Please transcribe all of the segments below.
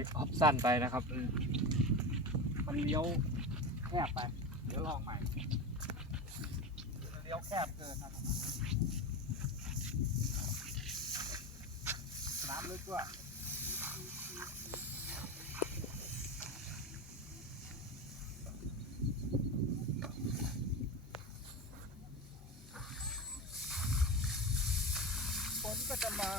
เด็กออฟสั้นไปนะครับมมันเลี้ยวแคบไป เดี๋ยวลองใหม่เลี้ยวแคบเกินนะครับน้ำลึกด้วยฝนก็จะมา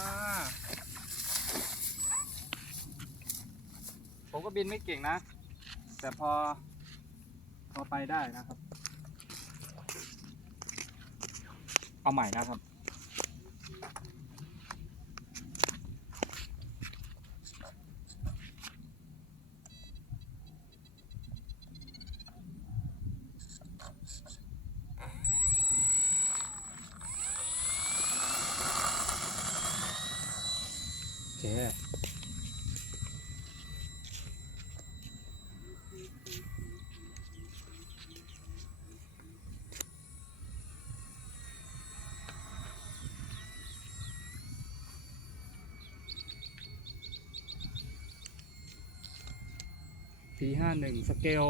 ผมก็บินไม่เก่งนะ แต่พอ พอไปได้นะครับ เอาใหม่นะครับ T51 สเกล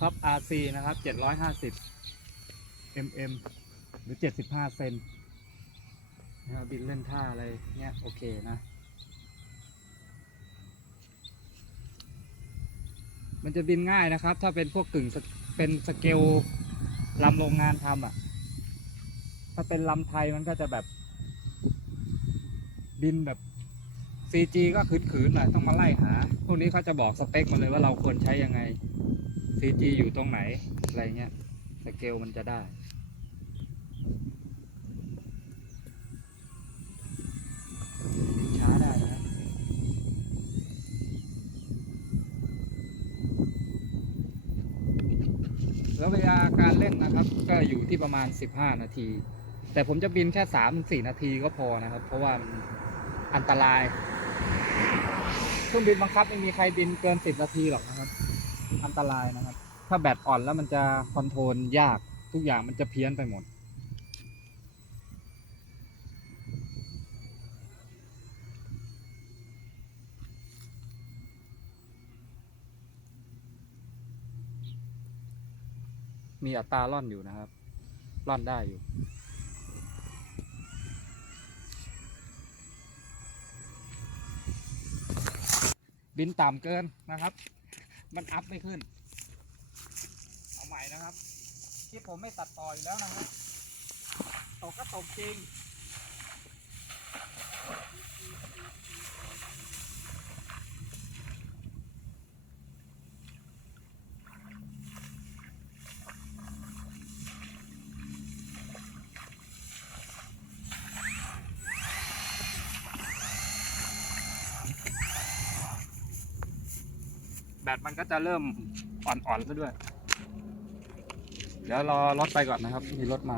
ท็อป RC นะครับ 750 mm หรือ 75 เซนนะครับบินเล่นท่าอะไรเนี้ยโอเคนะ มันจะบินง่ายนะครับ ถ้าเป็นพวกกึ่งเป็นสเกลลำโรงงานทำอะ่ะ ถ้าเป็นลำไทยมันก็จะแบบ บินแบบ CG ก็ขืนๆหน่อยต้องมาไล่หา พวกนี้เขาจะบอกสเปคมาเลยว่าเราควรใช้ยังไง CG อยู่ตรงไหน อะไรเงี้ยสเกลมันจะได้ ช้าได้นะแล้วเวลาการเล่นนะครับ ก็อยู่ที่ประมาณ 15 นาที แต่ผมจะบินแค่ 3-4 นาทีก็พอนะครับ เพราะว่าอันตราย รื่องบินบังคับไม่มีใครบินเกิน10นาทีหรอกนะครับ อันตรายนะครับ ถ้าแบตอ่อนแล้วมันจะคอนโทรลยากทุกอย่างมันจะเพี้ยนไปหมด มีอัตราล่อนอยู่นะครับ ล่อนได้อยู่ บินต่ำเกินนะครับ มันอัพไม่ขึ้น เอาใหม่นะครับ คลิปผมไม่ตัดต่ออยู่แล้วนะครับ ตกก็ตกจริง แบตมันก็จะเริ่มอ่อนๆซะด้วย เดี๋ยวรอรถไปก่อนนะครับ มีรถมา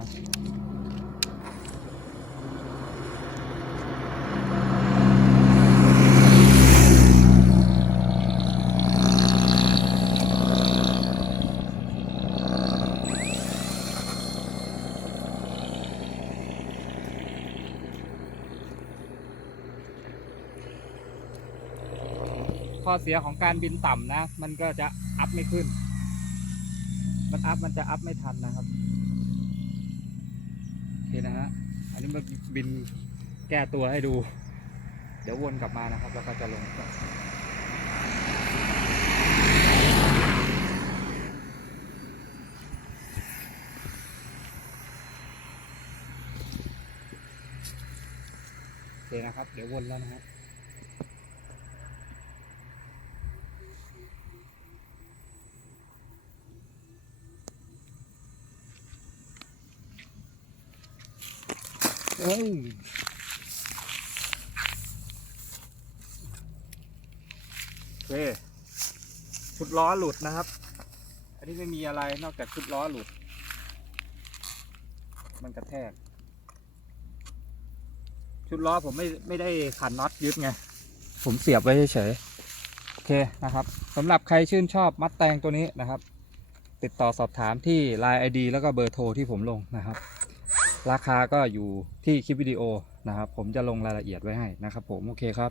ข้อเสียของการบินต่ำนะ มันก็จะอัพไม่ขึ้น มันอัพมันจะอัพไม่ทันนะครับโอเคนะฮะอันนี้มาบินแก้ตัวให้ดู เดี๋ยววนกลับมานะครับ แล้วก็จะลงโอเคนะครับ เดี๋ยววนแล้วนะครับ เอ้ยเคชุดล้อหลุดนะครับ อันนี้ไม่มีอะไรนอกจากชุดล้อหลุด มันกระแทก ชุดล้อผมไม่ไม่ได้ขันน็อตยึดไง ผมเสียบไว้เฉยๆโอเคนะครับสำหรับใครชื่นชอบมัดแตงตัวนี้นะครับ ติดต่อสอบถามที่ Line ID แล้วก็เบอร์โทรที่ผมลงนะครับ ราคาก็อยู่ที่คลิปวิดีโอนะครับ ผมจะลงรายละเอียดไว้ให้นะครับผม โอเคครับ